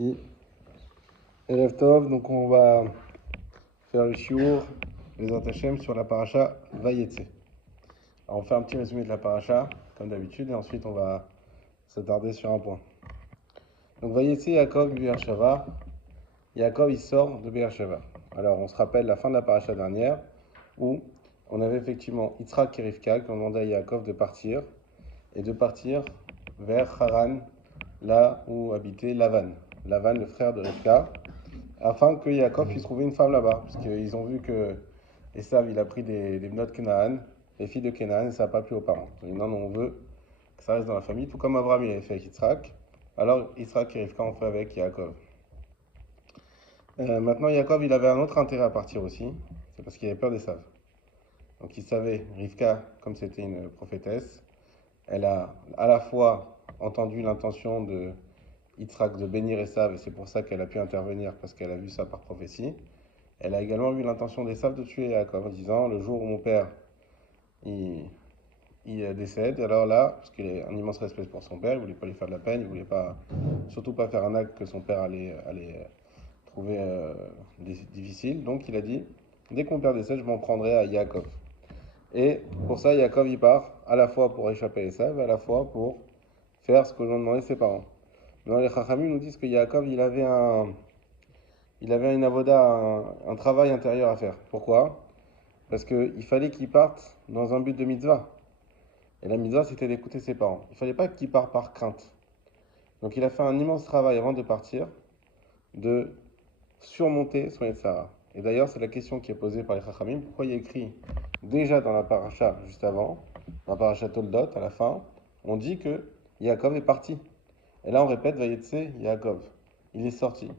parti. Erev Tov, donc on va faire le shiur, les Hashem, sur la paracha Vayetse. Alors on fait un petit résumé de la paracha, comme d'habitude, et ensuite on va s'attarder sur un point. Donc Vayetse, Yaakov, Beersheva. Yaakov, il sort de Beersheva. Alors on se rappelle la fin de la paracha dernière, où on avait effectivement Yitzhak et Rivka qui ont demandé à Yaakov de partir, et de partir vers Haran, là où habitait Lavan. Lavan, le frère de Rivka, afin que Yaakov puisse trouver une femme là-bas, parce qu'ils ont vu que Esav, il a pris des bnotes Canaan, les filles de Canaan, et ça n'a pas plu aux parents. Ils ont dit non, non, on veut que ça reste dans la famille, tout comme Abraham il avait fait avec Yitzhak. Alors Yitzhak et Rivka ont fait avec Yaakov. Maintenant, Yaakov, il avait un autre intérêt à partir aussi, c'est parce qu'il avait peur d'Esav. Donc il savait, Rivka, comme c'était une prophétesse, elle a à la fois entendu l'intention de Yitzhak de bénir Esav, et c'est pour ça qu'elle a pu intervenir, parce qu'elle a vu ça par prophétie. Elle a également vu l'intention d'Esav de tuer Yaakov, en disant, le jour où mon père il décède, alors là, parce qu'il a un immense respect pour son père, il ne voulait pas lui faire de la peine, il ne voulait pas, surtout pas faire un acte que son père allait trouver difficile, donc il a dit, dès que mon père décède, je m'en prendrai à Yaakov. Et pour ça, Yaakov il part, à la fois pour échapper à Esav, à la fois pour faire ce que l'on demandait ses parents. Dans les Chachamim nous disent que Yaakov il avait une avoda, un travail intérieur à faire. Pourquoi? Parce qu'il fallait qu'il parte dans un but de mitzvah. Et la mitzvah, c'était d'écouter ses parents. Il ne fallait pas qu'il parte par crainte. Donc il a fait un immense travail avant de partir, de surmonter son Yetzara. Et d'ailleurs, c'est la question qui est posée par les Chachamim. Pourquoi il y a écrit déjà dans la paracha, juste avant, dans la paracha Toldot, à la fin, on dit que Yaakov est parti. Et là, on répète Vayetse Yaakov. Il est sorti.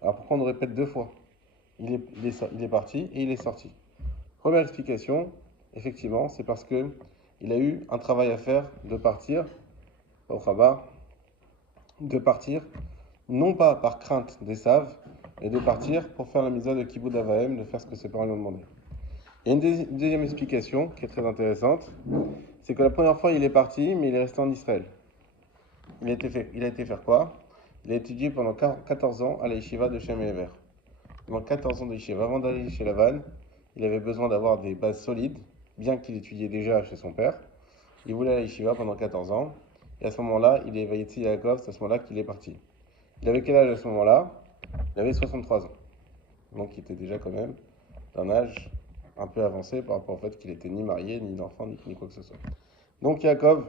Alors pourquoi on le répète deux fois? Il est parti et il est sorti. Première explication, effectivement, c'est parce que il a eu un travail à faire de partir, au Chabar, de partir, non pas par crainte d'Esav, et de partir pour faire la mitzvah de Kibbutz Avahem, de faire ce que ses parents lui ont demandé. Il y a une deuxième explication qui est très intéressante, c'est que la première fois il est parti, mais il est resté en Israël. Il a été faire quoi? Il a étudié pendant 14 ans à la yeshiva de Shem Ever. Pendant 14 ans de yeshiva, avant d'aller chez Lavan, il avait besoin d'avoir des bases solides, bien qu'il étudiait déjà chez son père. Il voulait aller à la yeshiva pendant 14 ans. Et à ce moment-là, il est Vayetzi Yaakov, c'est à ce moment-là qu'il est parti. Il avait quel âge à ce moment-là? Il avait 63 ans. Donc il était déjà quand même d'un âge un peu avancé par rapport au fait qu'il était ni marié, ni d'enfant, ni quoi que ce soit. Donc Yaakov,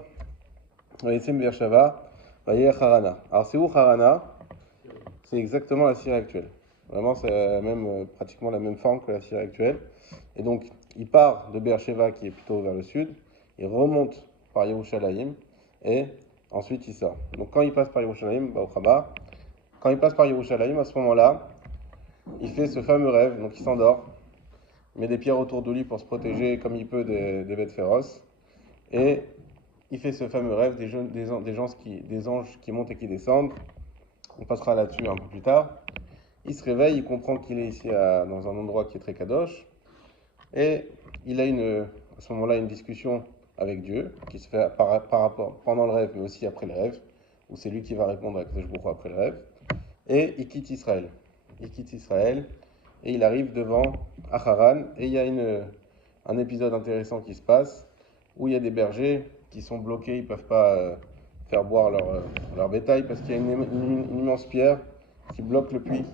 Vayetzi Beersheva, Vayer Harana. Alors c'est où Harana? C'est exactement la Syrie actuelle. Vraiment, c'est même, pratiquement la même forme que la Syrie actuelle. Et donc, il part de Beersheva, qui est plutôt vers le sud, il remonte par Yerushalayim, et ensuite il sort. Donc, quand il passe par Yerushalayim, au Chabar, quand il passe par Yerushalayim, à ce moment-là, il fait ce fameux rêve, donc il s'endort, il met des pierres autour de lui pour se protéger comme il peut des bêtes féroces, et il fait ce fameux rêve des anges qui montent et qui descendent. On passera là-dessus un peu plus tard. Il se réveille, il comprend qu'il est ici dans un endroit qui est très kadosh, et il a à ce moment-là une discussion avec Dieu, qui se fait par rapport, pendant le rêve, mais aussi après le rêve, où c'est lui qui va répondre à Kadosh Baruch Hu après le rêve, et il quitte Israël. Il quitte Israël, et il arrive devant Haran, et il y a un épisode intéressant qui se passe, où il y a des bergers qui sont bloqués, ils ne peuvent pas faire boire leur bétail, parce qu'il y a une immense pierre qui bloque le puits.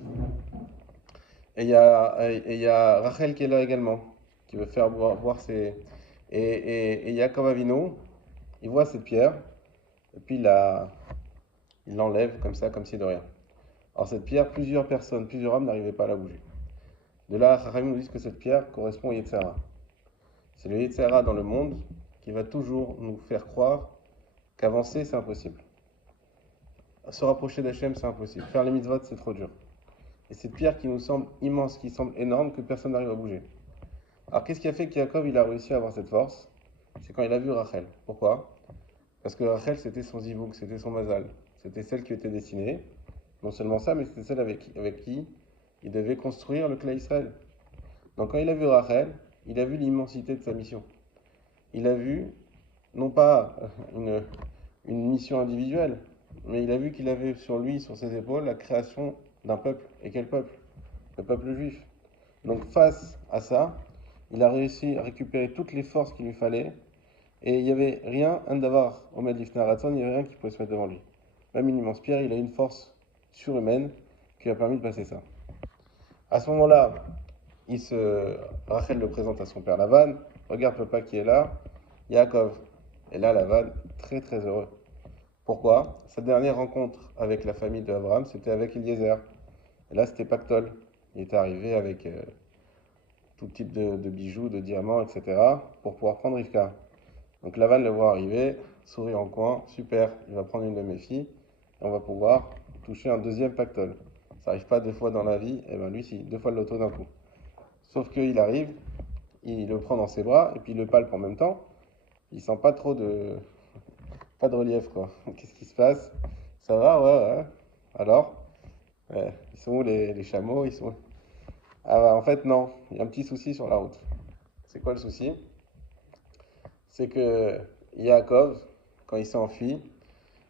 Et il y a Rachel qui est là également, qui veut faire boire ses... Et Yaakov Avinu, il voit cette pierre, et puis il l'enlève comme ça, comme si de rien. Alors cette pierre, plusieurs personnes, plusieurs hommes n'arrivaient pas à la bouger. De là, Chachamim nous dit que cette pierre correspond au Yetzirah. C'est le Yetzirah dans le monde qui va toujours nous faire croire qu'avancer, c'est impossible. Se rapprocher d'Hachem, c'est impossible. Faire les mitzvot, c'est trop dur. Et cette pierre qui nous semble immense, qui semble énorme, que personne n'arrive à bouger. Alors qu'est-ce qui a fait qu'Yaakov il a réussi à avoir cette force? C'est quand il a vu Rachel. Pourquoi? Parce que Rachel c'était son zivouk, c'était son mazal. C'était celle qui était destinée. Non seulement ça, mais c'était celle avec qui il devait construire le clan Israël. Donc quand il a vu Rachel, il a vu l'immensité de sa mission. Il a vu, non pas une mission individuelle, mais il a vu qu'il avait sur lui, sur ses épaules, la création d'un peuple. Et quel peuple? Le peuple juif. Donc face à ça, il a réussi à récupérer toutes les forces qu'il lui fallait. Et il n'y avait rien, un d'avoir Omed Lifnei Haratzon, il n'y avait rien qui pouvait se mettre devant lui. Même une immense pierre, il a une force surhumaine qui lui a permis de passer ça. À ce moment-là, Rachel le présente à son père Lavan. Regarde papa qui est là, Yaakov. Et là, Lavan, très très heureux. Pourquoi? Sa dernière rencontre avec la famille de Abraham, c'était avec Eliezer. Et là, c'était Pactol. Il était arrivé avec tout type de bijoux, de diamants, etc. pour pouvoir prendre Rivka. Donc Lavan le voit arriver, sourit en coin, super, il va prendre une de mes filles et on va pouvoir toucher un deuxième pactole. Ça arrive pas deux fois dans la vie, et ben lui si, deux fois le loto d'un coup. Sauf qu'il arrive, il le prend dans ses bras et puis il le palpe en même temps. Il sent pas de relief quoi. Qu'est-ce qui se passe? Ça va, ouais, ouais. Alors, ouais, ils sont où les chameaux? Ils sont où? Ah bah en fait non, il y a un petit souci sur la route. C'est quoi le souci? C'est que Yaakov, quand il s'est enfui,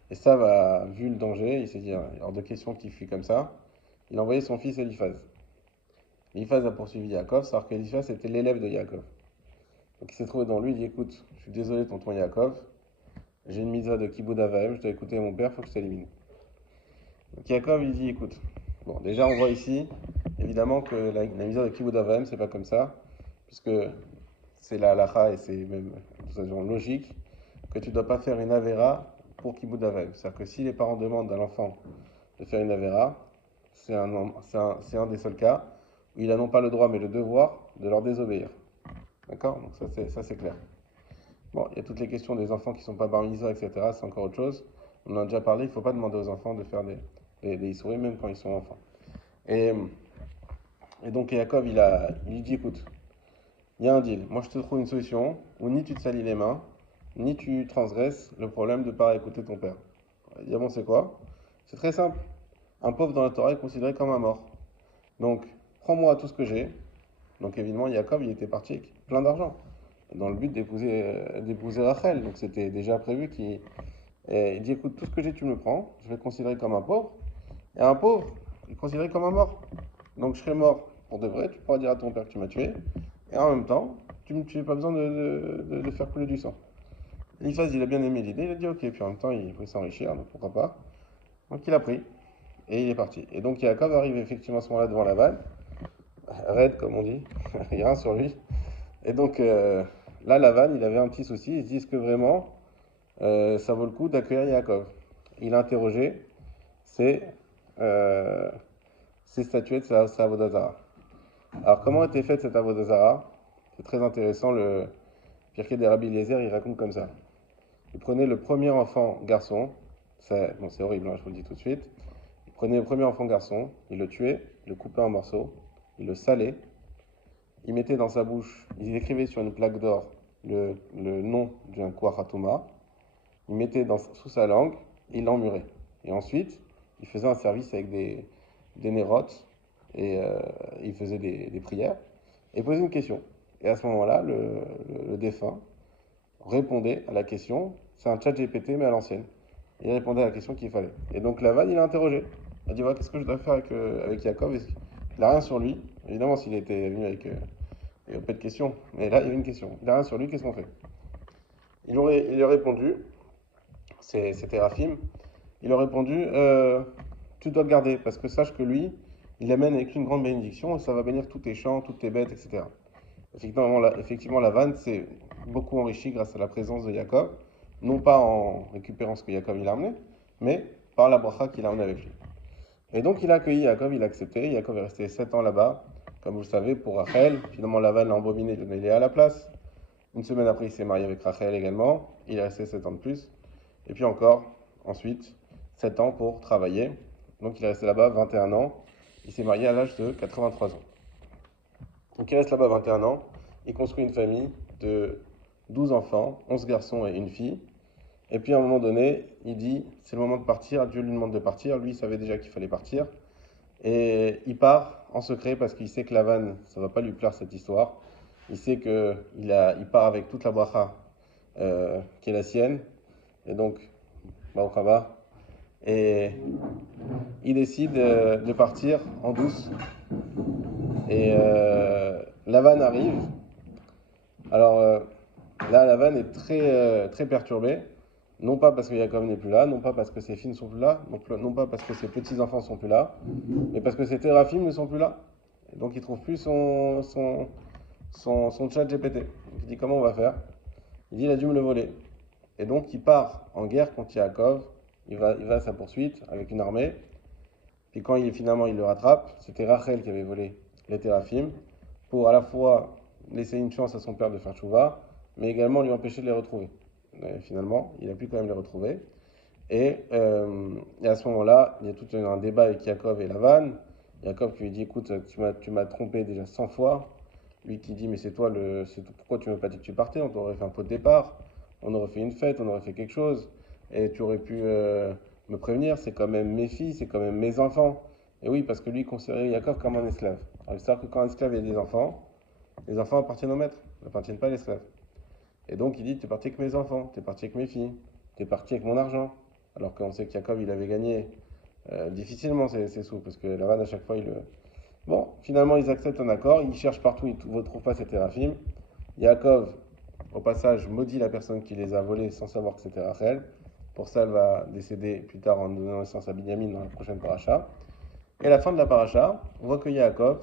et ça, vu le danger, il s'est dit, il y a hors de question qu'il fuit comme ça. Il a envoyé son fils Eliphaz. Eliphaz a poursuivi Yaakov, savoir qu'Eliphaz était l'élève de Yaakov. Donc il s'est trouvé dans lui, il dit, écoute, je suis désolé tonton Yaakov, j'ai une mitzvah de Kibbout Avaim, je dois écouter mon père, il faut que je t'élimine. Donc Yaakov, il dit, écoute, bon, déjà on voit ici, évidemment que la mitzvah de Kibbout Avaim, c'est pas comme ça, puisque c'est la halacha et c'est même de façon logique que tu ne dois pas faire une avera pour Kibbout Avaim. C'est-à-dire que si les parents demandent à l'enfant de faire une avera, c'est un des seuls cas où il n'a non pas le droit mais le devoir de leur désobéir. D'accord? Donc ça c'est clair. Bon, il y a toutes les questions des enfants qui ne sont pas bar mitzvah, etc. C'est encore autre chose. On en a déjà parlé, il ne faut pas demander aux enfants de faire des souris même quand ils sont enfants. Et, et donc Yaakov, il dit, écoute, il y a un deal. Moi, je te trouve une solution où ni tu te salis les mains, ni tu transgresses le problème de ne pas écouter ton père. Il dit, ah bon, c'est quoi? C'est très simple. Un pauvre dans la Torah est considéré comme un mort. Donc, prends-moi tout ce que j'ai. Donc, évidemment, Yaakov, il était parti avec plein d'argent, dans le but d'épouser Rachel. Donc, c'était déjà prévu il dit, écoute, tout ce que j'ai, tu me prends. Je vais te considérer comme un pauvre. Et un pauvre, il est considéré comme un mort. Donc, je serai mort pour de vrai. Tu pourras dire à ton père que tu m'as tué. Et en même temps, tu n'as pas besoin de faire couler du sang. Eliphaz, il a bien aimé l'idée. Il a dit, ok. Puis en même temps, il voulait s'enrichir. Donc, pourquoi pas. Donc, il a pris. Et il est parti. Et donc Yaakov arrive effectivement à ce moment-là devant Lavan, raide comme on dit, il n'y a rien sur lui. Et donc là, Lavan, il avait un petit souci, il se dit est-ce que vraiment ça vaut le coup d'accueillir Yaakov? Il a interrogé ses, euh, ses statuettes, sa Avodazara. Alors comment était faite cette Avodazara? C'est très intéressant, le Pirkei des Rabbi Eliezer, il raconte comme ça. Il prenait le premier enfant garçon, c'est horrible, hein, je vous le dis tout de suite. Il prenait le premier enfant garçon, il le tuait, il le coupait en morceaux, il le salait, il mettait dans sa bouche, il écrivait sur une plaque d'or le nom d'un Kouachatuma, il mettait sous sa langue, et il l'emmurait. Et ensuite, il faisait un service avec des nérotes, et il faisait des prières, et posait une question. Et à ce moment-là, le défunt répondait à la question, c'est un chat GPT mais à l'ancienne. Il répondait à la question qu'il fallait. Et donc Lavan, il a interrogé. Il a dit, ouais, qu'est-ce que je dois faire avec Yaakov? Il n'a rien sur lui. Évidemment, s'il était venu avec... il n'y a pas de question. Mais là, il y avait une question. Il n'a rien sur lui, qu'est-ce qu'on fait? Il lui a répondu, c'était Rafim, il lui a répondu, tu dois le garder, parce que sache que lui, il amène avec une grande bénédiction, et ça va bénir tous tes champs, toutes tes bêtes, etc. Effectivement, la vanne s'est beaucoup enrichie grâce à la présence de Jacob, non pas en récupérant ce que Jacob il a amené, mais par la bracha qu'il a amené avec lui. Et donc il a accueilli Jacob, il a accepté. Jacob est resté 7 ans là-bas, comme vous le savez, pour Rachel. Finalement, Lavan l'a embobiné, il a donné Léa à la place. Une semaine après, il s'est marié avec Rachel également. Il est resté 7 ans de plus. Et puis encore, ensuite, 7 ans pour travailler. Donc il est resté là-bas 21 ans. Il s'est marié à l'âge de 83 ans. Donc il reste là-bas 21 ans. Il construit une famille de 12 enfants, 11 garçons et une fille. Et puis à un moment donné, il dit, c'est le moment de partir. Dieu lui demande de partir. Lui, il savait déjà qu'il fallait partir. Et il part en secret parce qu'il sait que Lavan, ça va pas lui plaire cette histoire. Il sait il part avec toute la bracha qui est la sienne. Et donc, Baruch Haba, Et il décide de partir en douce. Et Lavan arrive. Alors là, Lavan est très perturbé. Non pas parce que Yaakov n'est plus là, non pas parce que ses filles ne sont plus là, non pas parce que ses petits-enfants ne sont plus là, mais parce que ses téraphim ne sont plus là. Et donc il trouve plus son chat GPT. Donc il dit comment on va faire? Il dit il a dû me le voler. Et donc il part en guerre contre Yaakov. Il va à sa poursuite avec une armée. Puis quand finalement il le rattrape, c'était Rachel qui avait volé les téraphim pour à la fois laisser une chance à son père de faire tchouva, mais également lui empêcher de les retrouver. Et finalement, il a pu quand même les retrouver. Et à ce moment-là, il y a tout un débat avec Yaakov et Lavan. Yaakov qui lui dit écoute, tu m'as trompé déjà 100 fois. Lui qui dit mais pourquoi tu m'as pas dit que tu partais? On t'aurait fait un pot de départ, on aurait fait une fête, on aurait fait quelque chose, et tu aurais pu me prévenir. C'est quand même mes filles, c'est quand même mes enfants. Et oui, parce que lui considérait Yaakov comme un esclave. Alors, c'est-à-dire que quand un esclave a des enfants, les enfants appartiennent au maître, n'appartiennent pas à l'esclave. Et donc il dit, tu es parti avec mes enfants, tu es parti avec mes filles, tu es parti avec mon argent. Alors qu'on sait que Jacob, il avait gagné difficilement ses sous, parce que Lavan, à chaque fois, il le... Bon, finalement, ils acceptent un accord, ils cherchent partout, ils ne trouvent pas ces téraphim. Yaakov, au passage, maudit la personne qui les a volés sans savoir que c'était Rachel. Pour ça, elle va décéder plus tard en donnant naissance à Binyamin dans la prochaine paracha. Et à la fin de la paracha, on voit que Yaakov,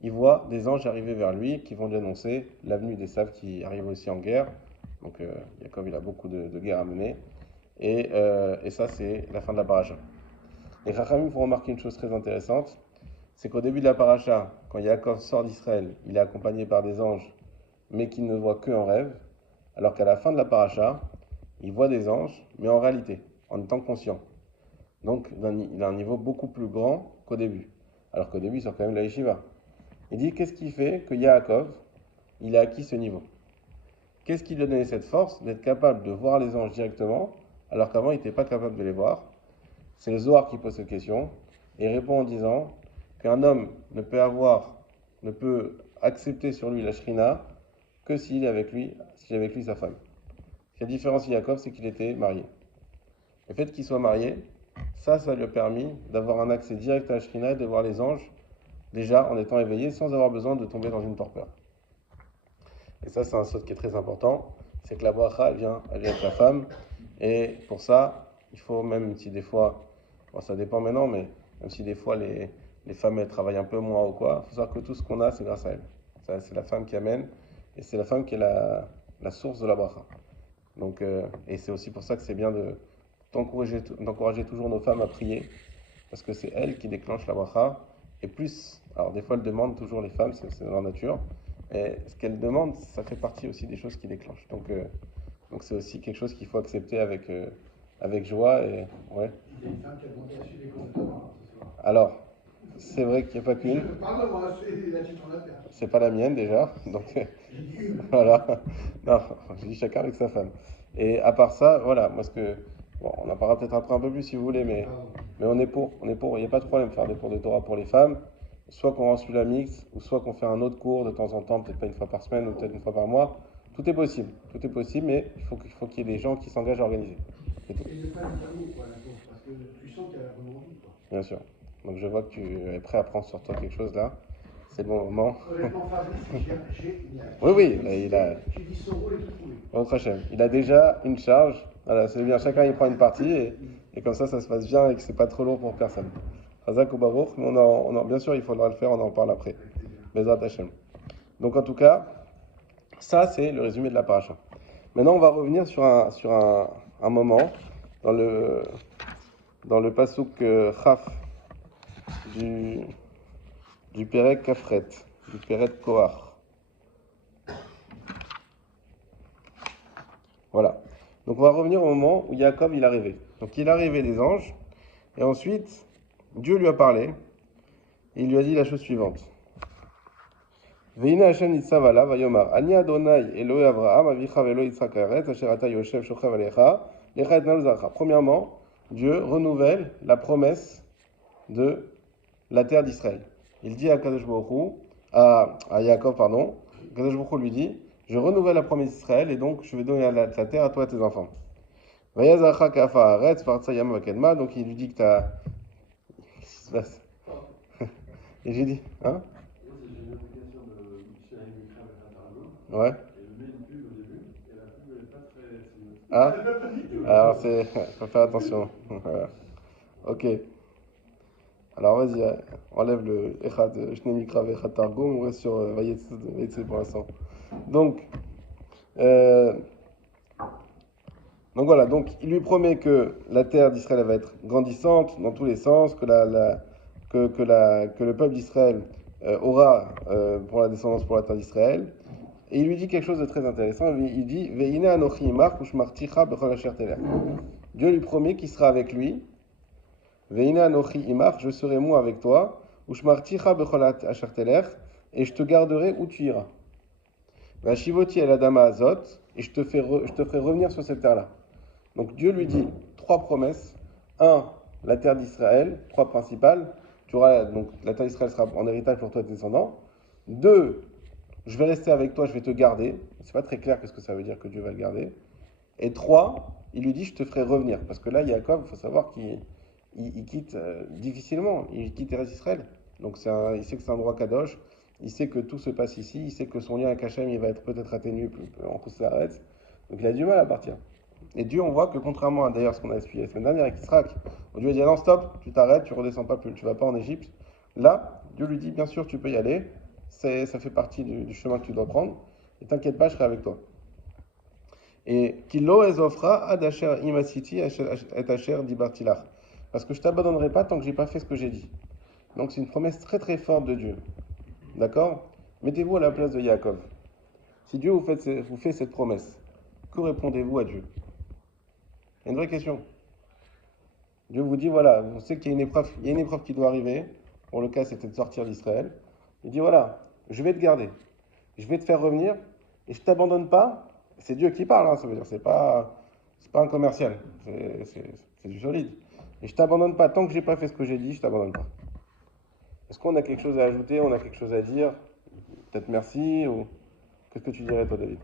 il voit des anges arriver vers lui qui vont lui annoncer l'avenue d'Esav qui arrive aussi en guerre. Donc Yaakov, il a beaucoup de guerres à mener. Et ça, c'est la fin de la paracha. Les Chachamim font remarquer une chose très intéressante, c'est qu'au début de la paracha, quand Yaakov sort d'Israël, il est accompagné par des anges, mais qu'il ne voit que en rêve, alors qu'à la fin de la paracha, il voit des anges, mais en réalité, en étant conscient. Donc il a un niveau beaucoup plus grand qu'au début. Alors qu'au début, il sort quand même de la yeshiva. Il dit qu'est-ce qui fait que Yaakov, il a acquis ce niveau? Qu'est-ce qui lui a donné cette force d'être capable de voir les anges directement, alors qu'avant il n'était pas capable de les voir? C'est le Zohar qui pose cette question et répond en disant qu'un homme ne peut accepter sur lui la shrina que s'il est avec lui, s'il est avec lui sa femme. La différence de Yaakov, c'est qu'il était marié. Le fait qu'il soit marié, ça lui a permis d'avoir un accès direct à la shrina et de voir les anges déjà en étant éveillé sans avoir besoin de tomber dans une torpeur. Et ça, c'est un saut qui est très important, c'est que la bracha, elle vient avec la femme, et pour ça, il faut, même si des fois, bon, ça dépend maintenant, mais même si des fois les femmes, elles travaillent un peu moins ou quoi, il faut savoir que tout ce qu'on a, c'est grâce à elle. Ça, c'est la femme qui amène, et c'est la femme qui est la source de la bracha. Donc, et c'est aussi pour ça que c'est bien d'encourager toujours nos femmes à prier, parce que c'est elles qui déclenchent la bracha, et plus, alors des fois elles demandent toujours les femmes, c'est dans leur nature, et ce qu'elles demandent, ça fait partie aussi des choses qui déclenchent. Donc c'est aussi quelque chose qu'il faut accepter avec joie, et ouais. Il y a une femme qui a demandé à suivre les cours de Torah ce soir. Alors, c'est vrai qu'il n'y a pas qu'une, Pardon, moi, c'est la titre en affaire. c'est pas la mienne déjà, donc J'ai dit une. voilà, non, je dis chacun avec sa femme. Et à part ça, voilà, moi ce que, bon, on en parlera peut-être après un peu plus si vous voulez, mais on est pour, il n'y a pas de problème de faire des cours de Torah pour les femmes, soit qu'on suit la mixte, ou soit qu'on fait un autre cours de temps en temps, peut-être pas une fois par semaine, ou peut-être une fois par mois, tout est possible, mais il faut qu'il y ait des gens qui s'engagent à organiser, c'est tout, Et ne pas le terminer, quoi, la course, parce que tu sens qu'elle a vraiment envie, quoi. bien sûr. Donc je vois que tu es prêt à prendre sur toi quelque chose là, c'est le bon moment. Honnêtement, Fabrice, Oui, il a, j'ai dit son rôle et tout trouvé. Votre Hachem. Il a déjà une charge. Voilà, c'est bien. Chacun il prend une partie et comme ça se passe bien et que c'est pas trop lourd pour personne. Razak ou Baruch, mais bien sûr, il faudra le faire, on en parle après. Bezrat Hachem. Donc en tout cas, ça c'est le résumé de la paracha. Maintenant, on va revenir sur un moment dans le pasuk Chaf du Perek Kafret, du Perek Kohar. Voilà. Donc on va revenir au moment où Jacob il est arrivé. Donc il est arrivé les anges, et ensuite Dieu lui a parlé, et il lui a dit la chose suivante. Veina Hashem nitzavala vayomar ani Adonai Elohei Avraham avicha velo Yitzhak haaretz asher ata yoshev shochev alecha lecha etnal zarcha. Premièrement, Dieu renouvelle la promesse de la terre d'Israël. Il dit à Kadosh Baruch Hu, à Yaakov, pardon, Kadosh Baruch Hu lui dit, je renouvelle la promesse d'Israël et donc je vais donner la terre à toi et à tes enfants. Vayazacha kafa haaretz, fartsa yama vakedma. Donc il lui dit que t'as. Qu'est-ce qui se passe? Et j'ai dit, hein? Moi, j'ai une application de Michel Micra avec un targo, Ouais. et il met une pub au début, et la pub, elle n'est pas très sérieuse. Ah, Pas du tout. alors c'est. Faut faire attention. Voilà. Ok. Alors vas-y, enlève le Echad, Shnei Mikra Echad Targum, on reste sur Vayetse pour l'instant. Donc, euh, donc voilà, donc il lui promet que la terre d'Israël va être grandissante dans tous les sens, que le peuple d'Israël aura pour la descendance pour la terre d'Israël. Et il lui dit quelque chose de très intéressant. Il dit Ve'ine anochi imach ushmarticha bechol asher telech. Dieu lui promet qu'il sera avec lui. Ve'ine anochi imach, je serai moi avec toi. Ushmarticha bechol asher telech, et je te garderai où tu iras. Ve'ashivoti el adama azot, et je te ferai revenir sur cette terre-là. Donc Dieu lui dit trois promesses. Un, la terre d'Israël, trois principales. Tu auras, donc la terre d'Israël sera en héritage pour toi et tes descendants. Deux, je vais rester avec toi, je vais te garder. C'est pas très clair qu'est-ce que ça veut dire que Dieu va le garder. Et trois, il lui dit je te ferai revenir. Parce que là, Jacob, il faut savoir qu'il quitte difficilement. Il quitte Eretz Israël. Donc il sait que c'est un droit kadosh. Il sait que tout se passe ici. Il sait que son lien avec Hachem, il va être peut-être atténué en Koussaretz. Donc il a du mal à partir. Et Dieu, on voit que contrairement à d'ailleurs ce qu'on a expliqué la semaine dernière avec Israël, où Dieu a dit non, stop, tu t'arrêtes, tu redescends pas plus, tu vas pas en Égypte. Là, Dieu lui dit bien sûr, tu peux y aller, ça fait partie du chemin que tu dois prendre, et t'inquiète pas, je serai avec toi. Et Kilo ezofra ad asher imasiti et asher dibartilach. Parce que je t'abandonnerai pas tant que j'ai pas fait ce que j'ai dit. Donc c'est une promesse très très forte de Dieu. D'accord? Mettez-vous à la place de Yaakov. Si Dieu vous fait cette promesse, que répondez-vous à Dieu? C'est une vraie question. Dieu vous dit, voilà, on sait qu'il y a une épreuve qui doit arriver. Pour le cas, c'était de sortir d'Israël. Il dit, voilà, je vais te garder. Je vais te faire revenir. Et je ne t'abandonne pas. C'est Dieu qui parle, hein, ça veut dire, c'est pas un commercial. C'est du solide. Et je ne t'abandonne pas. Tant que je n'ai pas fait ce que j'ai dit, je ne t'abandonne pas. Est-ce qu'on a quelque chose à ajouter? On a quelque chose à dire? Peut-être merci ou... Qu'est-ce que tu dirais, toi, David?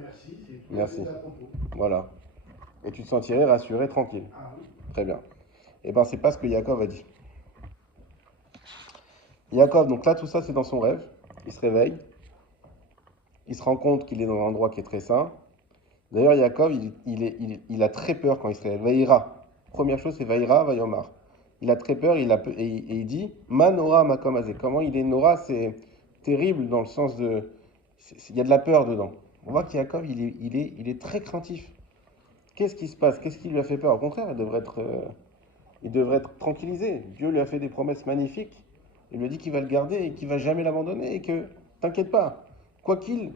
Merci, c'est tout Merci. à propos. Voilà. Et tu te sentirais rassuré, tranquille. Ah oui. Très bien. Eh bien, c'est pas ce que Yaakov a dit. Yaakov, donc là, tout ça, c'est dans son rêve. Il se réveille. Il se rend compte qu'il est dans un endroit qui est très saint. D'ailleurs, Yaakov, il a très peur quand il se réveille. Vaïra. Première chose, c'est Vaïra, Vaïomar. Il a très peur et il dit Manora makom azé. Comment il est Nora, c'est terrible dans le sens de. Il y a de la peur dedans. On voit qu'Yaakov, il est très craintif. Qu'est-ce qui se passe? Qu'est-ce qui lui a fait peur? Au contraire, il devrait être tranquillisé. Dieu lui a fait des promesses magnifiques. Il lui a dit qu'il va le garder et qu'il va jamais l'abandonner et que t'inquiète pas. Quoi qu'il,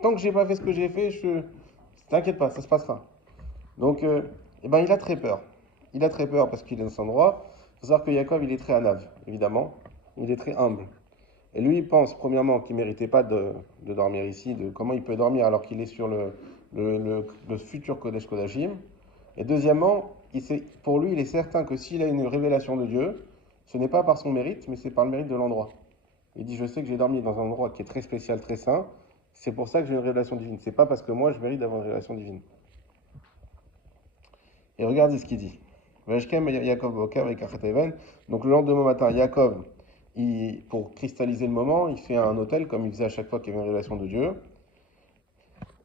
tant que j'ai pas fait ce que j'ai fait, t'inquiète pas, ça se passera. Donc, eh ben, il a très peur. Il a très peur parce qu'il est dans son endroit. Il faut savoir que Jacob, il est très hanav, évidemment. Il est très humble. Et lui, il pense, premièrement, qu'il ne méritait pas de dormir ici, de comment il peut dormir alors qu'il est sur le futur Kodesh Kodashim. Et deuxièmement, pour lui, il est certain que s'il a une révélation de Dieu, ce n'est pas par son mérite, mais c'est par le mérite de l'endroit. Il dit, je sais que j'ai dormi dans un endroit qui est très spécial, très saint, c'est pour ça que j'ai une révélation divine. C'est pas parce que moi, je mérite d'avoir une révélation divine. Et regardez ce qu'il dit. Donc le lendemain matin, Yaakov, pour cristalliser le moment, il fait un hôtel, comme il faisait à chaque fois qu'il y avait une révélation de Dieu.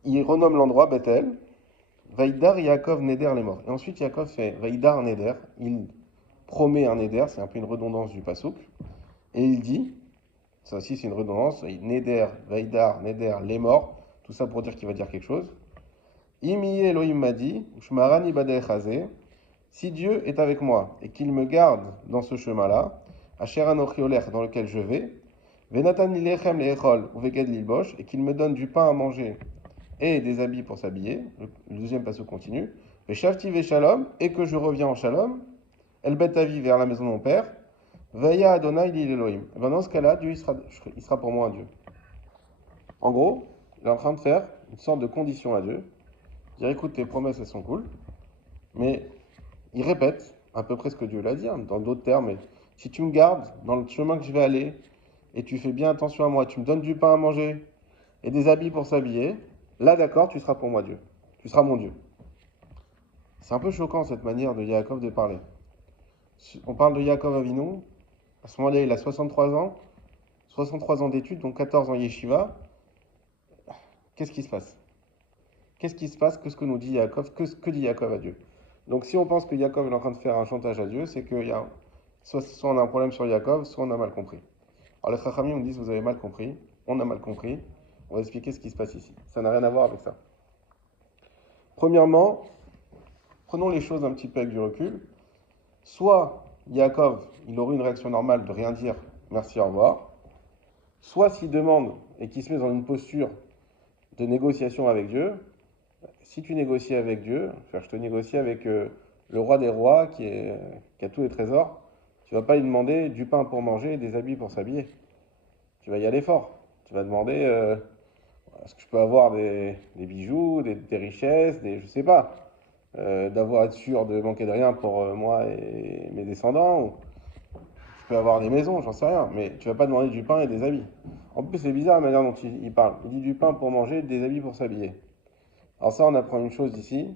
Il renomme l'endroit Bethel. Vaïdar Yaakov Neder les morts. Et ensuite, Yaakov fait Vaïdar Neder. Il promet un Neder, c'est un peu une redondance du Passouk. Et il dit, ça aussi c'est une redondance, Neder, Vaïdar, Neder, les morts. Tout ça pour dire qu'il va dire quelque chose. Imi Elohim m'a dit, Shmarani Badeh Chazé, si Dieu est avec moi et qu'il me garde dans ce chemin-là, Asher Anochi Olech, dans lequel je vais, Venatan Lechem Leechol, ou Veged Lilbosh, et qu'il me donne du pain à manger et des habits pour s'habiller, le deuxième passage continue, Veshavti Veshalom, et que je reviens en Shalom, El Betavi vers la maison de mon père, Veya Adonai Lil Elohim. Et ben dans ce cas-là, Dieu il sera pour moi un Dieu. En gros, il est en train de faire une sorte de condition à Dieu. Dire écoute, tes promesses elles sont cool, mais il répète à peu près ce que Dieu l'a dit, hein, dans d'autres termes. Mais si tu me gardes dans le chemin que je vais aller, et tu fais bien attention à moi, tu me donnes du pain à manger et des habits pour s'habiller, là d'accord, tu seras pour moi Dieu. Tu seras mon Dieu. C'est un peu choquant cette manière de Yaakov de parler. On parle de Yaakov Avinu, à ce moment-là il a 63 ans d'études, donc 14 ans yeshiva. Qu'est-ce qui se passe? Qu'est-ce qui se passe? Que ce que nous dit Yaakov? Que dit Yaakov à Dieu? Donc si on pense que Yaakov est en train de faire un chantage à Dieu, c'est que soit on a un problème sur Yaakov, soit on a mal compris. Alors les Chachamim nous disent vous avez mal compris, on a mal compris, on va expliquer ce qui se passe ici. Ça n'a rien à voir avec ça. Premièrement, prenons les choses un petit peu avec du recul. Soit Yaakov, il aurait une réaction normale de rien dire, merci, au revoir. Soit s'il demande et qu'il se met dans une posture de négociation avec Dieu, si tu négocies avec Dieu, je te négocie avec le roi des rois qui a tous les trésors, tu vas pas lui demander du pain pour manger et des habits pour s'habiller. Tu vas y aller fort. Tu vas demander est-ce que je peux avoir des bijoux, des richesses, je sais pas, d'avoir être sûr de manquer de rien pour moi et mes descendants. Ou je peux avoir des maisons, j'en sais rien, mais tu vas pas demander du pain et des habits. En plus, c'est bizarre la manière dont il parle. Il dit du pain pour manger, des habits pour s'habiller. Alors ça, on apprend une chose ici,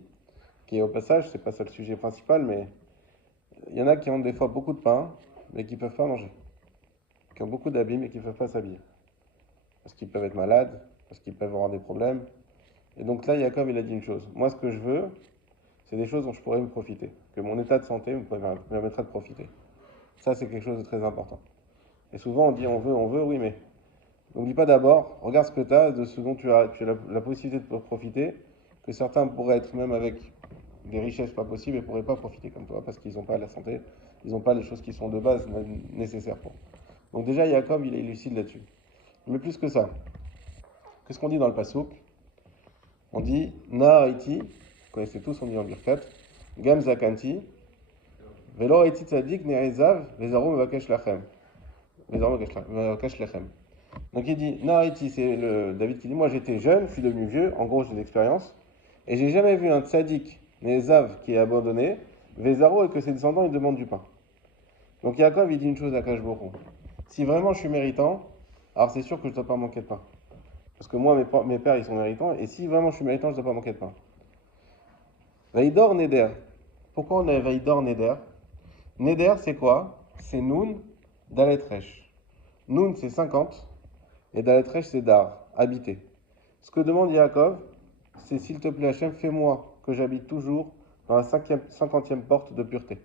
qui est au passage, c'est pas ça le sujet principal, mais il y en a qui ont des fois beaucoup de pain, mais qui peuvent pas manger. Qui ont beaucoup d'habits, mais qui peuvent pas s'habiller. Parce qu'ils peuvent être malades, parce qu'ils peuvent avoir des problèmes. Et donc là, Yaakov, il a dit une chose. Moi, ce que je veux, c'est des choses dont je pourrais me profiter. Que mon état de santé me permettrait de profiter. Ça, c'est quelque chose de très important. Et souvent, on dit on veut, oui, mais n'oublie pas d'abord, regarde ce que tu as, de ce dont tu as la possibilité de profiter, que certains pourraient être même avec des richesses pas possibles et pourraient pas profiter comme toi, parce qu'ils n'ont pas la santé, ils n'ont pas les choses qui sont de base nécessaires pour. Donc déjà, Yaakov, il est lucide là-dessus. Mais plus que ça, qu'est-ce qu'on dit dans le Passouk? On dit Na Haïti, vous connaissez tous, on dit en Birkat, Gam Zakanti, Velo Haïti Tzadik Nerezav, Vezaro Mevakesh Lachem. Mevakesh Lachem. Donc il dit Na Haïti, c'est le David qui dit moi j'étais jeune, je suis devenu vieux, en gros j'ai de l'expérience, et j'ai jamais vu un Tzadik Nerezav qui est abandonné, Vezaro et que ses descendants ils demandent du pain. Donc Yaakov il dit une chose à Kashborou. Si vraiment je suis méritant, alors c'est sûr que je ne dois pas manquer de pain. Parce que moi, mes pères, ils sont méritants. Et si vraiment je suis méritant, je ne dois pas manquer de pain. Vaïdor Neder. Pourquoi on a Vaïdor Neder? Neder, c'est quoi? C'est Noun, Daletresh. Noun, c'est 50. Et Daletresh, c'est Dar, habiter. Ce que demande Yaakov, c'est s'il te plaît, Hachem, fais-moi que j'habite toujours dans la 50e porte de pureté.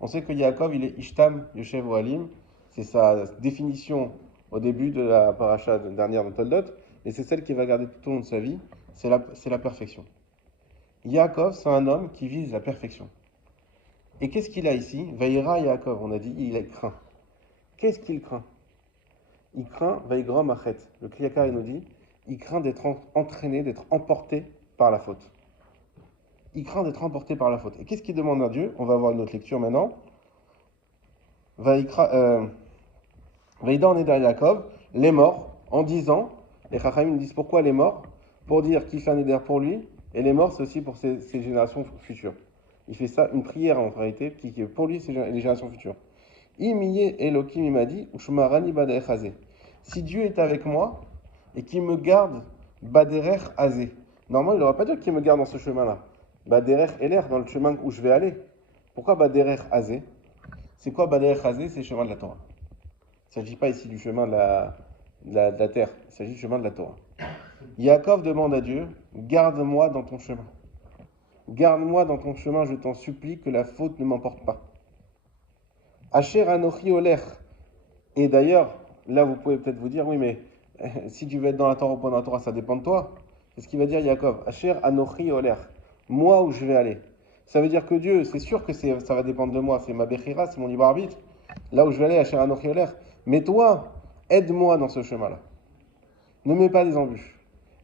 On sait que Yaakov, il est Ishtam, Yoshev Ohalim. C'est sa définition au début de la paracha dernière de Toldot, et c'est celle qui va garder tout au long de sa vie, c'est la perfection. Yaakov, c'est un homme qui vise la perfection. Et qu'est-ce qu'il a ici? Vaïra Yaakov, on a dit, il craint. Qu'est-ce qu'il craint? Il craint, Vaïgrom Achet. Le Kliakar, il nous dit, il craint d'être entraîné, d'être emporté par la faute. Il craint d'être emporté par la faute. Et qu'est-ce qu'il demande à Dieu? On va voir une autre lecture maintenant. Vaïda Neder Yaakov, les morts, en disant, les Chachamim disent pourquoi les morts? Pour dire qu'il fait un Neder pour lui, et les morts c'est aussi pour ses générations futures. Il fait ça, une prière en réalité, qui est pour lui et les générations futures. Imiye Elohim imadi, ushmarani baderech azé. Si Dieu est avec moi, et qu'il me garde baderech azé. Normalement, il n'aurait pas dit qu'il me garde dans ce chemin-là. Baderech eler, dans le chemin où je vais aller. Pourquoi baderech azé? C'est quoi baderech azé? C'est le chemin de la Torah. Il ne s'agit pas ici du chemin de la terre, il s'agit du chemin de la Torah. Yaakov demande à Dieu, garde-moi dans ton chemin. Garde-moi dans ton chemin, je t'en supplie, que la faute ne m'emporte pas. Asher anochi oler. Et d'ailleurs, là vous pouvez peut-être vous dire, oui mais si tu veux être dans la Torah ou pas dans la Torah, ça dépend de toi. C'est ce qu'il va dire Yaakov. Asher anochi oler. Moi où je vais aller. Ça veut dire que Dieu, c'est sûr que ça va dépendre de moi, c'est ma bechira, c'est mon libre arbitre. Là où je vais aller, Asher anochi oler. Mais toi, aide-moi dans ce chemin-là. Ne mets pas des embûches.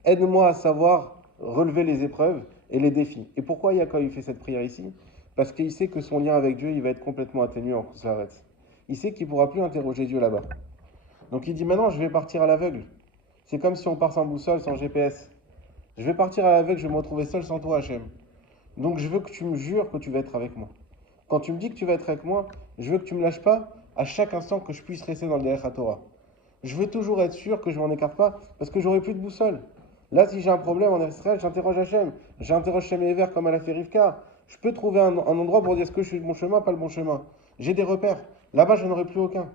Aide-moi à savoir relever les épreuves et les défis. Et pourquoi Yaakov fait cette prière ici? Parce qu'il sait que son lien avec Dieu, il va être complètement atténué en Koussaret. Il sait qu'il ne pourra plus interroger Dieu là-bas. Donc il dit maintenant, je vais partir à l'aveugle. C'est comme si on part sans boussole, sans GPS. Je vais partir à l'aveugle, je vais me retrouver seul sans toi, Hachem. Donc je veux que tu me jures que tu vas être avec moi. Quand tu me dis que tu vas être avec moi, je veux que tu ne me lâches pas à chaque instant que je puisse rester dans le Derech HaTorah. Je veux toujours être sûr que je ne m'en écarte pas parce que j'aurai plus de boussole. Là, si j'ai un problème en Israël, j'interroge Hachem. J'interroge Shem et Ever comme elle a fait Rivka. Je peux trouver un endroit pour dire est-ce que je suis le bon chemin, pas le bon chemin. J'ai des repères. Là-bas, je n'en aurai plus aucun.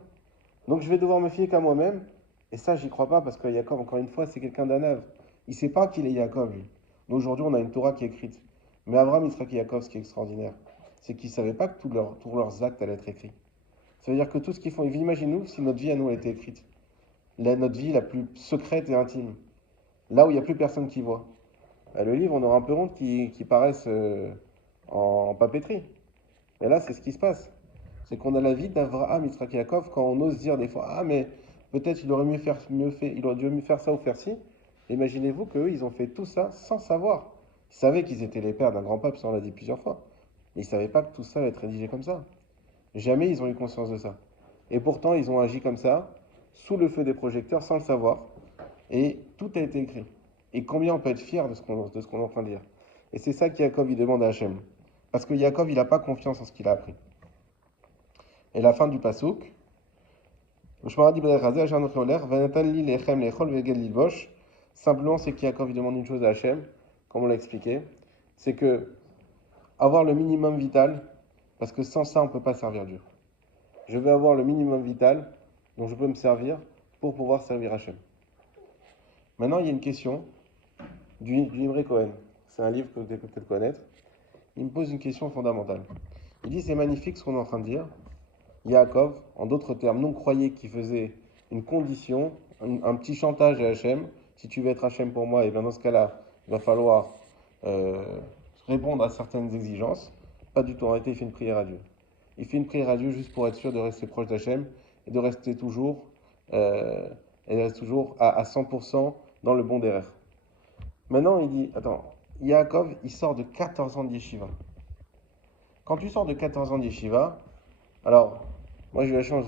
Donc je vais devoir me fier qu'à moi-même. Et ça, j'y crois pas parce que Yaakov, encore une fois, c'est quelqu'un d'Anav. Il sait pas qu'il est Yaakov, lui. Nous, aujourd'hui, on a une Torah qui est écrite. Mais Abraham, Yitzhak et Yaakov, ce qui est extraordinaire, c'est qu'ils ne savaient pas que tous leurs actes allaient être écrits. Ça veut dire que tout ce qu'ils font, imaginez-nous si notre vie à nous a été écrite. Notre vie la plus secrète et intime. Là où il n'y a plus personne qui voit. Le livre, on aura un peu honte qui paraisse en papeterie. Et là, c'est ce qui se passe. C'est qu'on a la vie d'Avraham, Yitzhak et Yaakov quand on ose dire des fois, ah mais peut-être il aurait il aurait dû mieux faire ça ou faire ci. Imaginez-vous qu'eux, ils ont fait tout ça sans savoir. Ils savaient qu'ils étaient les pères d'un grand peuple, ça on l'a dit plusieurs fois. Mais ils ne savaient pas que tout ça allait être rédigé comme ça. Jamais ils ont eu conscience de ça. Et pourtant, ils ont agi comme ça, sous le feu des projecteurs, sans le savoir. Et tout a été écrit. Et combien on peut être fier de ce qu'on est en train de dire. Et c'est ça que Yaakov, il demande à Hachem. Parce que Yaakov, il n'a pas confiance en ce qu'il a appris. Et la fin du pasouk, simplement, c'est qu'Yaakov, il demande une chose à Hachem, comme on l'a expliqué, c'est que avoir le minimum vital, parce que sans ça, on ne peut pas servir Dieu. Je veux avoir le minimum vital dont je peux me servir pour pouvoir servir Hachem. Maintenant, il y a une question du Imre Cohen. C'est un livre que vous devez peut-être connaître. Il me pose une question fondamentale. Il dit, c'est magnifique ce qu'on est en train de dire. Yaakov, en d'autres termes, non croyait qu'il faisait une condition, un petit chantage à Hachem. Si tu veux être Hachem pour moi, et bien dans ce cas-là, il va falloir répondre à certaines exigences. Pas du tout. En réalité, il fait une prière à Dieu. Il fait une prière à Dieu juste pour être sûr de rester proche d'Hachem et de rester toujours, à 100% dans le bon derrière. Maintenant, il dit, attends, Yaakov, il sort de 14 ans d'yeshiva. Quand tu sors de 14 ans d'yeshiva, alors, moi j'ai eu la chance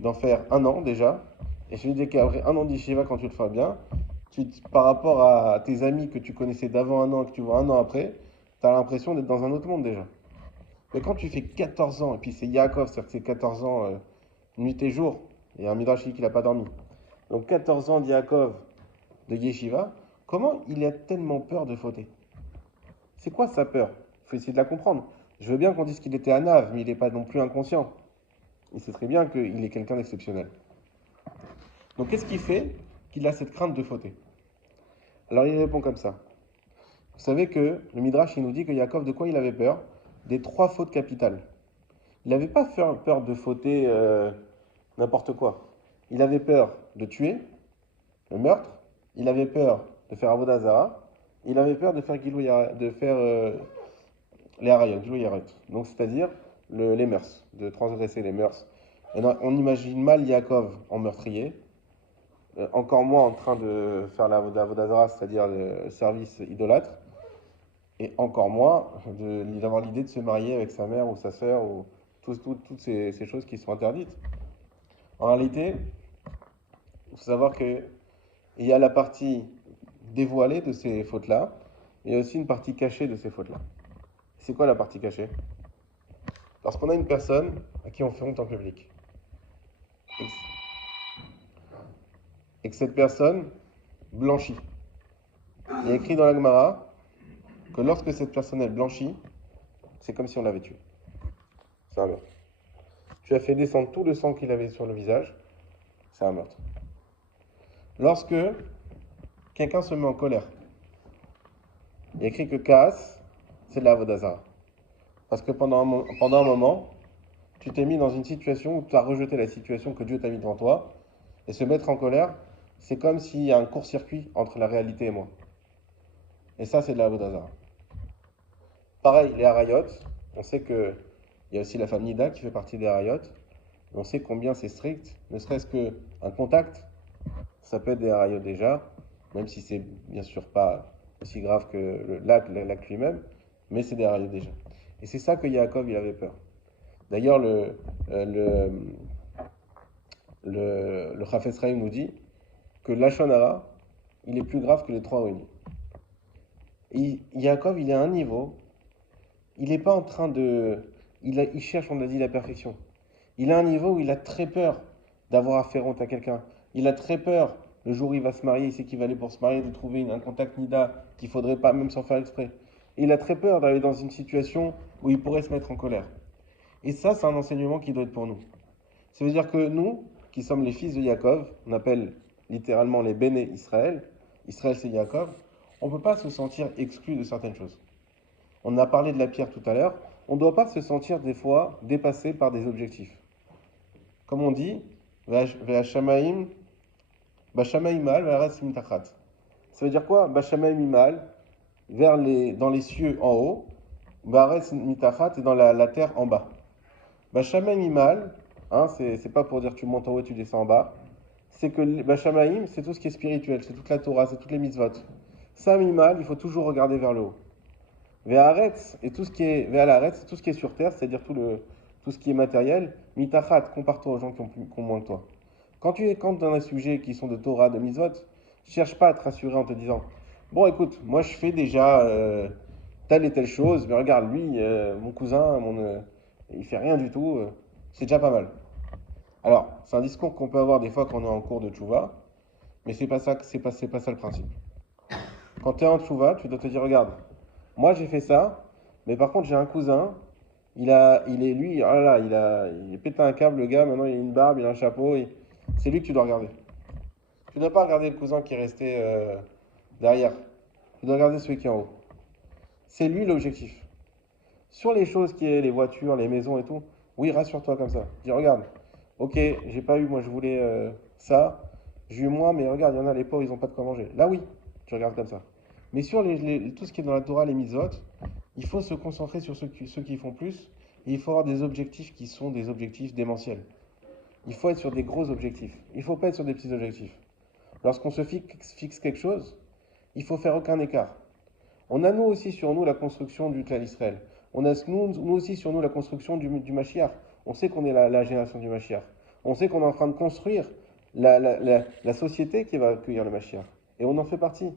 d'en faire un an déjà, et je me dis qu'après un an d'yeshiva, quand tu le fais bien, par rapport à tes amis que tu connaissais d'avant un an et que tu vois un an après, tu as l'impression d'être dans un autre monde déjà. Mais quand tu fais 14 ans, et puis c'est Yaakov, c'est-à-dire que c'est 14 ans nuit et jour, il y a un Midrash qui n'a pas dormi. Donc 14 ans d'Yaakov de yeshiva, comment il a tellement peur de fauter? C'est quoi sa peur? Il faut essayer de la comprendre. Je veux bien qu'on dise qu'il était Anav, mais il n'est pas non plus inconscient. Il sait très bien qu'il est quelqu'un d'exceptionnel. Donc qu'est-ce qui fait qu'il a cette crainte de fauter? Alors il répond comme ça. Vous savez que le Midrash, il nous dit que Yaakov, de quoi il avait peur? Des 3 fautes capitales. Il n'avait pas peur de fauter n'importe quoi. Il avait peur de tuer, le meurtre. Il avait peur de faire Avodah Zarah. Il avait peur de faire les harayot, Gilou Yarot. Donc c'est-à-dire les mœurs, de transgresser les mœurs. Et on imagine mal Yaakov en meurtrier, encore moins en train de faire la Avodah Zarah, c'est-à-dire le service idolâtre, et encore moins d'avoir l'idée de se marier avec sa mère ou sa sœur, ou toutes ces choses qui sont interdites. En réalité, il faut savoir qu'il y a la partie dévoilée de ces fautes-là, et il y a aussi une partie cachée de ces fautes-là. C'est quoi la partie cachée? Lorsqu'on a une personne à qui on fait honte en public, et que cette personne blanchit. Il est écrit dans la Gemara que lorsque cette personne elle blanchit, c'est comme si on l'avait tué. C'est un meurtre. Tu as fait descendre tout le sang qu'il avait sur le visage, c'est un meurtre. Lorsque quelqu'un se met en colère, il est écrit que Kaas, c'est de la Avodah Zarah. Parce que pendant un moment, tu t'es mis dans une situation où tu as rejeté la situation que Dieu t'a mis devant toi, et se mettre en colère, c'est comme s'il y a un court-circuit entre la réalité et moi. Et ça, c'est de la Avodah Zarah. Pareil, les harayot, on sait qu'il y a aussi la famille Nida qui fait partie des harayot. On sait combien c'est strict, ne serait-ce qu'un contact, ça peut être des harayot déjà, même si c'est bien sûr pas aussi grave que l'acte lui-même, mais c'est des harayot déjà. Et c'est ça que Yaakov, il avait peur. D'ailleurs, le Chafetz Chaim nous dit que Lachon Hara, il est plus grave que les 3 réunis. Et Yaakov, il est à un niveau, il n'est pas en train de... Il cherche, on l'a dit, la perfection. Il a un niveau où il a très peur d'avoir à faire honte à quelqu'un. Il a très peur, le jour où il va se marier, il sait qu'il va aller pour se marier, de trouver un contact nida qu'il ne faudrait pas, même sans faire exprès. Et il a très peur d'aller dans une situation où il pourrait se mettre en colère. Et ça, c'est un enseignement qui doit être pour nous. Ça veut dire que nous, qui sommes les fils de Yaakov, on appelle littéralement les béné Israël, Israël c'est Yaakov, on ne peut pas se sentir exclu de certaines choses. On a parlé de la pierre tout à l'heure, on ne doit pas se sentir des fois dépassé par des objectifs. Comme on dit, Ve'ashamaim, Bashamaim mal, ve'aretz mitachat. Ça veut dire quoi? Bashamaim mal, dans les cieux en haut, ve'aretz mitachat et dans la terre en bas. Bashamaim mal, hein, c'est pas pour dire tu montes en haut et tu descends en bas. C'est que Bashamaim, c'est tout ce qui est spirituel, c'est toute la Torah, c'est toutes les mitzvot. Ça, mimal, il faut toujours regarder vers le haut. Ve'aretz, et tout ce qui est ve'alaretz, c'est tout ce qui est sur terre, c'est-à-dire tout ce qui est matériel. Mitachat, compare-toi aux gens qui ont moins que toi. Quand tu es dans un sujet qui sont de Torah, de mitzvot, cherche pas à te rassurer en te disant bon, écoute, moi je fais déjà telle et telle chose, mais regarde, lui, mon cousin, il fait rien du tout, c'est déjà pas mal. Alors, c'est un discours qu'on peut avoir des fois quand on est en cours de tchouva, mais c'est pas ça, c'est pas ça le principe. Quand tu es en tchouva, tu dois te dire regarde, moi j'ai fait ça, mais par contre j'ai un cousin, lui, oh là là, il est pété un câble, le gars, maintenant il a une barbe, il a un chapeau, c'est lui que tu dois regarder. Tu ne dois pas regarder le cousin qui est resté derrière. Tu dois regarder celui qui est en haut. C'est lui l'objectif. Sur les choses qui est les voitures, les maisons et tout, oui, rassure-toi comme ça. Dis, regarde, ok, j'ai pas eu, moi je voulais ça, j'ai eu moins, mais regarde, il y en a, les pauvres, ils n'ont pas de quoi manger. Là, oui, tu regardes comme ça. Mais sur tout ce qui est dans la Torah, les mitzvot, il faut se concentrer sur ceux qui font plus, et il faut avoir des objectifs qui sont des objectifs démentiels. Il faut être sur des gros objectifs. Il ne faut pas être sur des petits objectifs. Lorsqu'on se fixe quelque chose, il faut faire aucun écart. On a nous aussi sur nous la construction du clan Israël. On a nous aussi sur nous la construction du Mashiach. On sait qu'on est la génération du Mashiach. On sait qu'on est en train de construire la société qui va accueillir le Mashiach. Et on en fait partie.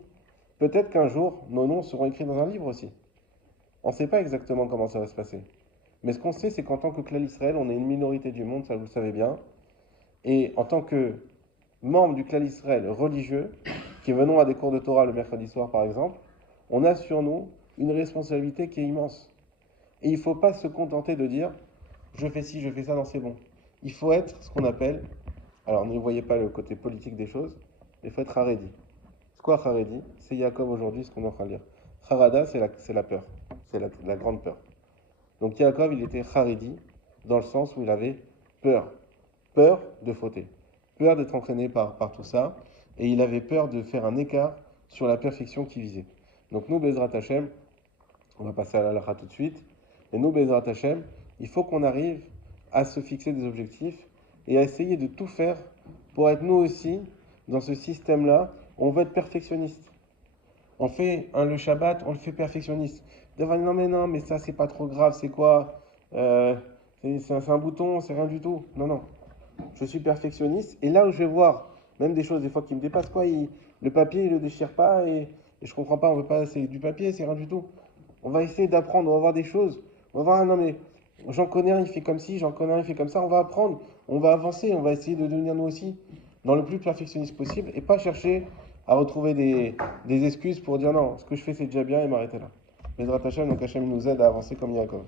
Peut-être qu'un jour, nos noms seront écrits dans un livre aussi. On ne sait pas exactement comment ça va se passer. Mais ce qu'on sait, c'est qu'en tant que clan Israël, on est une minorité du monde, ça vous le savez bien. Et en tant que membre du clan Israël religieux, qui venons à des cours de Torah le mercredi soir par exemple, on a sur nous une responsabilité qui est immense. Et il ne faut pas se contenter de dire je fais ci, je fais ça, non c'est bon. Il faut être ce qu'on appelle, alors ne voyez pas le côté politique des choses, mais il faut être haredi. C'est quoi haredi? C'est Yaakov aujourd'hui, ce qu'on est en train de lire. Harada, c'est la peur, c'est la grande peur. Donc Yaakov, il était haredi dans le sens où il avait peur. Peur de fauter, peur d'être entraîné par tout ça, et il avait peur de faire un écart sur la perfection qu'il visait. Donc nous, Bezrat Hashem, on va passer à l'halakha tout de suite, et nous, Bezrat Hashem, il faut qu'on arrive à se fixer des objectifs et à essayer de tout faire pour être nous aussi dans ce système-là où on veut être perfectionniste. On fait le Shabbat, on le fait perfectionniste. Non, mais ça, c'est pas trop grave, c'est quoi c'est un bouton, c'est rien du tout. Non. Je suis perfectionniste et là où je vais voir même des choses des fois qui me dépassent, le papier il le déchire pas et je comprends pas, on veut pas, c'est du papier, c'est rien du tout. On va essayer d'apprendre, on va voir des choses, on va voir, non mais j'en connais un, il fait comme ci, j'en connais un, il fait comme ça, on va apprendre, on va avancer, on va essayer de devenir nous aussi dans le plus perfectionniste possible et pas chercher à retrouver des excuses pour dire non, ce que je fais c'est déjà bien et m'arrêter là. Mais Hashem, donc Hashem nous aide à avancer comme Yaakov.